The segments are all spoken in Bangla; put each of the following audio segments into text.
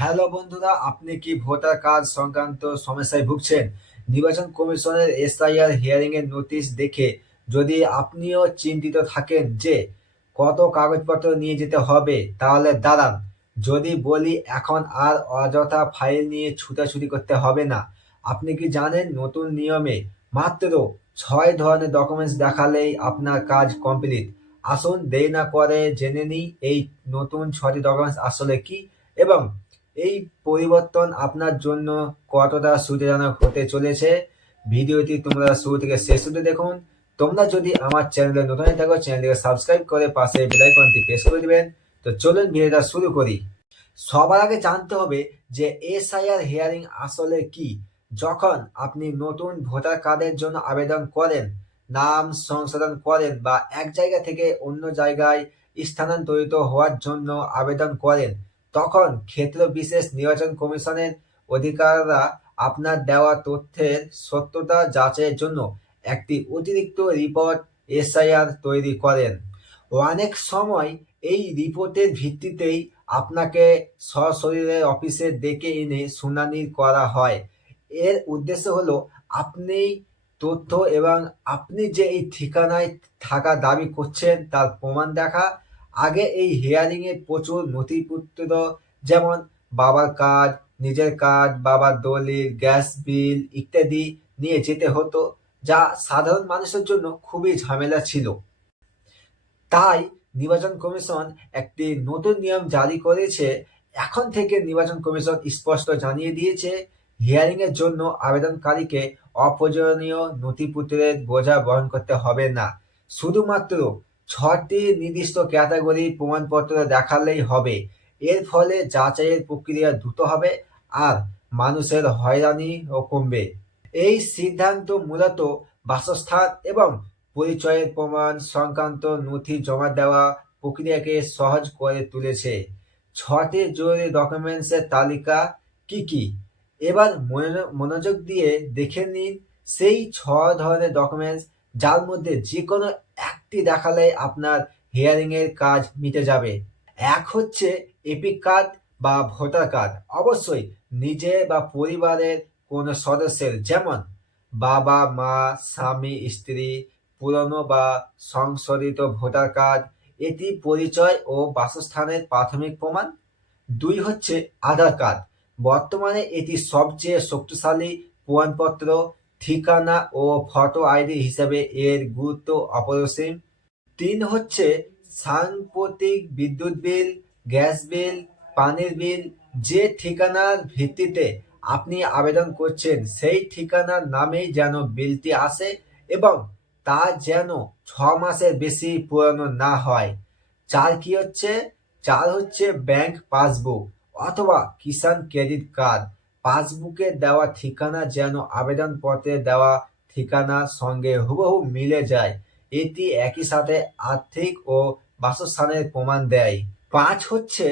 হ্যালো বন্ধুরা, আপনি কি ভোটার কার্ড সংক্রান্ত সমস্যায় ভুগছেন? নির্বাচন কমিশনের এসআইআর হিয়ারিং এর নোটিশ দেখে যদি আপনিও চিন্তিত থাকেন যে কত কাগজপত্র নিয়ে যেতে হবে, তাহলে দাঁড়ান। যদি বলি এখন আর অযথা ফাইল নিয়ে ছুটাছুটি করতে হবে না। আপনি কি জানেন নতুন নিয়মে মাত্র 6 ধরনের ডকুমেন্টস দেখালেই আপনার কাজ কমপ্লিট? আসুন দেরি না করে জেনে নিই এই নতুন 6টি ডকুমেন্টস আসলে কি এবং এই পরিবর্তন আপনার জন্য কতটা সুবিধাজনক হতে চলেছে। ভিডিওটি তোমরা শুরু থেকে শেষ অবধি দেখুন। তোমরা যদি আমার চ্যানেলে নতুন হয়ে থাকো, চ্যানেলটিকে সাবস্ক্রাইব করে পাশে বেল আইকনটি প্রেস করে দিবেন। তো চলুন ভিডিওটা শুরু করি। সবার আগে জানতে হবে যে এসআইআর হিয়ারিং আসলে কি। যখন আপনি নতুন ভোটার কার্ডের জন্য আবেদন করেন, নাম সংশোধন করেন বা এক জায়গা থেকে অন্য জায়গায় স্থানান্তরিত হওয়ার জন্য আবেদন করেন, তখন ক্ষেত্র বিশেষ নির্বাচন কমিশনের অধিকারীরা আপনার দেওয়া তথ্যের সত্যতা যাচাইয়ের জন্য একটি অতিরিক্ত রিপোর্ট এসআইআর তৈরি করেন। অনেক সময় এই রিপোর্টের ভিত্তিতেই আপনাকে সশরীরে অফিসে ডেকে এনে শুনানি করা হয়। এর উদ্দেশ্য হলো আপনি তথ্য এবং আপনি যে এই ঠিকানায় থাকা দাবি করছেন তার প্রমাণ দেখা। আগে এই হিয়ারিং এ প্রচুর নথিপত্র, যেমন বাবার কার্ড, নিজের কার্ড, বাবার দলিল, গ্যাস বিল ইত্যাদি নিয়ে যেতে হতো, যা সাধারণ মানুষের জন্য খুবই ঝামেলা ছিল। তাই নির্বাচন কমিশন একটি নতুন নিয়ম জারি করেছে। এখন থেকে নির্বাচন কমিশন স্পষ্ট জানিয়ে দিয়েছে, হিয়ারিং এর জন্য আবেদনকারীকে অপ্রয়োজনীয় নথিপত্রের বোঝা বহন করতে হবে না। শুধুমাত্র 6টি নির্দিষ্ট ক্যাটাগরি প্রমাণপত্র দেখালেই হবে। এর ফলে যাচাইয়ের প্রক্রিয়া দ্রুত হবে আর মানুষের হয়রানিও কমবে। এই সিদ্ধান্ত মূলত বাসস্থান এবং পরিচয়ের প্রমাণ সংক্রান্ত নথি জমা দেওয়া প্রক্রিয়াকে সহজ করে তুলেছে। 6টি জরুরি ডকুমেন্টসের তালিকা কি কি? এবার মনোযোগ দিয়ে দেখে নিন সেই 6 ধরনের ডকুমেন্টস যার মধ্যে যে কোনো একটি দেখালে আপনার হিয়ারিং এর কাজ মিটে যাবে। এক হচ্ছে এপিক কার্ড বা ভোটার কার্ড। অবশ্যই নিজের বা পরিবারের কোনো সদস্যের, যেমন বাবা, মা, স্বামী, স্ত্রী, পুরনো বা সংশোধিত ভোটার কার্ড। এটি পরিচয় ও বাসস্থানের প্রাথমিক প্রমাণ। 2 হচ্ছে আধার কার্ড। বর্তমানে এটি সবচেয়ে শক্তিশালী প্রমাণপত্র। ঠিকানা ও ফটো আইডি হিসেবে এর গুরুত্ব অপরিসীম। 3 হচ্ছে সাম্প্রতিক বিদ্যুৎ বিল, গ্যাস বিল, পানির বিল। যে ঠিকানার ভিত্তিতে আপনি আবেদন করছেন সেই ঠিকানার নামেই যেন বিলটি আসে এবং তা যেন 6 মাসের বেশি পুরানো না হয়। 4 কি হচ্ছে? 4 হচ্ছে ব্যাংক পাসবুক অথবা কিষাণ ক্রেডিট কার্ড। পাসবুকে দেওয়া ঠিকানা যেন আবেদনপত্রে দেওয়া ঠিকানার সঙ্গে হুবহু মিলে যায়। এটি একই সাথে আর্থিক ও বাসস্থানের প্রমাণ দেয়। 5 হচ্ছে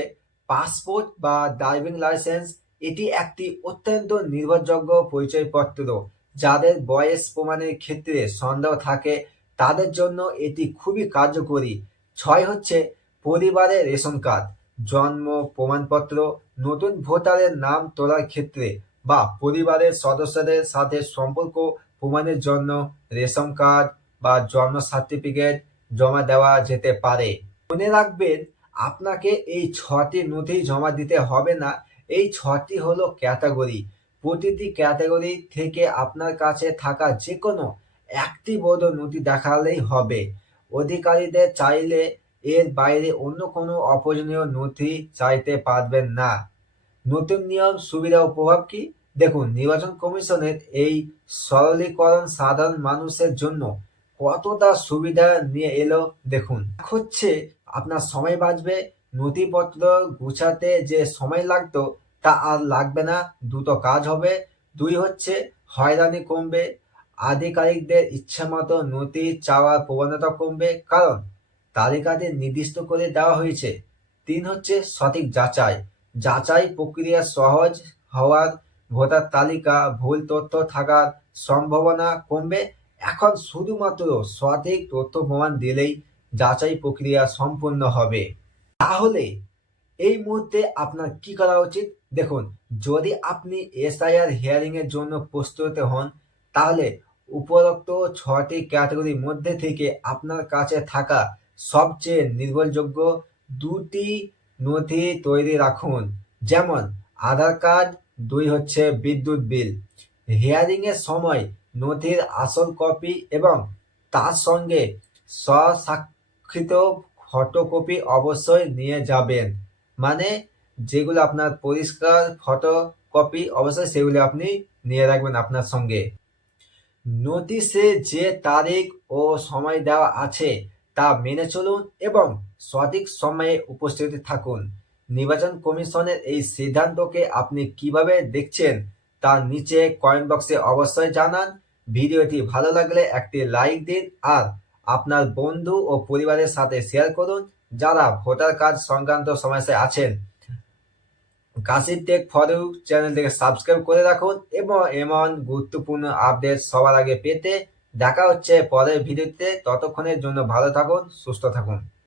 পাসপোর্ট বা ড্রাইভিং লাইসেন্স। এটি একটি অত্যন্ত নির্ভরযোগ্য পরিচয়পত্র। যাদের বয়স প্রমাণের ক্ষেত্রে সন্দেহ থাকে তাদের জন্য এটি খুবই কার্যকরী। 6 হচ্ছে পরিবারের রেশন কার্ড, জন্ম প্রমাণপত্র। নতুন ভোটারের নাম তোলার ক্ষেত্রে বা পরিবারের সদস্যদের সাথে সম্পর্ক প্রমাণের জন্য রেশন কার্ড বা জন্ম সার্টিফিকেট জমা দেওয়া যেতে পারে। মনে রাখবেন, আপনাকে এই 6টি নথি জমা দিতে হবে না। এই 6টি হলো ক্যাটাগরি। প্রতিটি ক্যাটাগরি থেকে আপনার কাছে থাকা যে কোনো একটি বৈধ নথি দেখালেই হবে। অধিকারীদের চাইলে এর বাইরে অন্য কোনো অপ্রয়োজনীয় নথি চাইতে পারবেন না। নতুন নিয়ম, সুবিধা ও প্রভাব কি? দেখুন, নির্বাচন কমিশনের এই সরলীকরণ সাধারণ মানুষের জন্য কতটা সুবিধা নিয়ে এলো দেখুন। এক হচ্ছে আপনার সময় বাঁচবে। নথিপত্র গুছাতে যে সময় লাগতো তা আর লাগবে না, দ্রুত কাজ হবে। 2 হচ্ছে হয়রানি কমবে। আধিকারিকদের ইচ্ছামতো নথি চাওয়ার প্রবণতা কমবে, কারণ তালিকাতে নির্দিষ্ট করে দেওয়া হয়েছে। 3 হচ্ছে সঠিক যাচাই। যাচাই প্রক্রিয়া সহজ হওয়ার ভোটার তালিকা ভুল তথ্য থাকার সম্ভাবনা কমবে। এখন শুধুমাত্র সঠিক তথ্য প্রমাণ দিলেই যাচাই প্রক্রিয়া সম্পূর্ণ হবে। তাহলে এই মুহূর্তে আপনার কি করা উচিত? দেখুন, যদি আপনি এসআইআর হিয়ারিং এর জন্য প্রস্তুত হন, তাহলে উপরোক্ত ৬টি ক্যাটাগরির মধ্যে থেকে আপনার কাছে থাকা সবচেয়ে নির্ভরযোগ্য ২টি নথি তৈরি রাখুন। যেমন আধার কার্ড, ২ হচ্ছে বিদ্যুৎ বিল। হিয়ারিং এর সময় নথির আসল কপি এবং তার সঙ্গে স্বস্বাক্ষরিত ফটোকপি অবশ্যই নিয়ে যাবেন। মানে যেগুলো আপনার পরিষ্কার ফটোকপি অবশ্যই সেগুলো আপনি নিয়ে রাখবেন আপনার সঙ্গে। নোটিশে যে তারিখ ও সময় দেওয়া আছে তা মেনে চলুন এবং সঠিক সময়ে উপস্থিত থাকুন। নির্বাচন কমিশনের এই সিদ্ধান্তকে আপনি কিভাবে দেখছেন তার নিচে কমেন্ট বক্সে অবশ্যই জানান। ভিডিওটি ভালো লাগলে একটি লাইক দিন আর আপনার বন্ধু ও পরিবারের সাথে শেয়ার করুন যারা ভোটার কার্ড সংক্রান্ত সমস্যায় আছেন। কাশির টেক ফর ইউ চ্যানেলটিকে সাবস্ক্রাইব করে রাখুন এবং এমন গুরুত্বপূর্ণ আপডেট সবার আগে পেতে দেখা হচ্ছে পরের ভিডিওতে। ততক্ষণের জন্য ভালো থাকুন, সুস্থ থাকুন।